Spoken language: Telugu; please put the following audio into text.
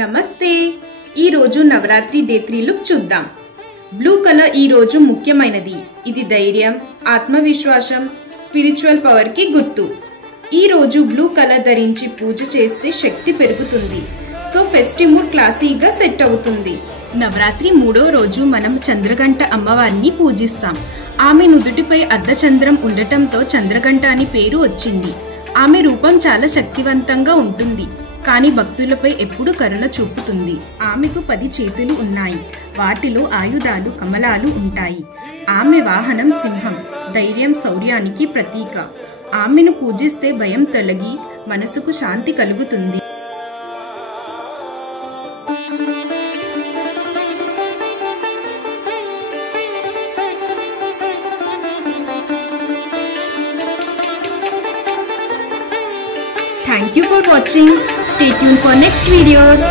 నమస్తే ఈ రోజు నవరాత్రి డే 3 లుక్ చూద్దాం। బ్లూ కలర్ ఈ రోజు ముఖ్యమైనది। ఇది ధైర్యం, ఆత్మవిశ్వాసం, స్పిరిచువల్ పవర్ కి గుర్తు। ఈ రోజు బ్లూ కలర్ ధరించి పూజ చేస్తే శక్తి పెరుగుతుంది। సో ఫెస్టివ్ మూడ్ క్లాసీగా సెట్ అవుతుంది। నవరాత్రి 3వ రోజు మనం చంద్రగంట అమ్మవారిని పూజిస్తాం। ఆమె నుదుటిపై అర్ధచంద్రం ఉండటంతో చంద్రగంట అని పేరు వచ్చింది। ఆమె రూపం చాలా శక్తివంతంగా ఉంటుంది, కానీ భక్తులపై ఎప్పుడు కరుణ చూపుతుంది। ఆమెకు 10 చేతులు ఉన్నాయి, వాటిలో ఆయుధాలు కమలాలు ఉంటాయి। ఆమె వాహనం సింహం, ధైర్యం శౌర్యానికి ప్రతీక। ఆమెను పూజిస్తే భయం తొలగి మనసుకు శాంతి కలుగుతుంది। Thank you for watching. Stay tuned for next videos.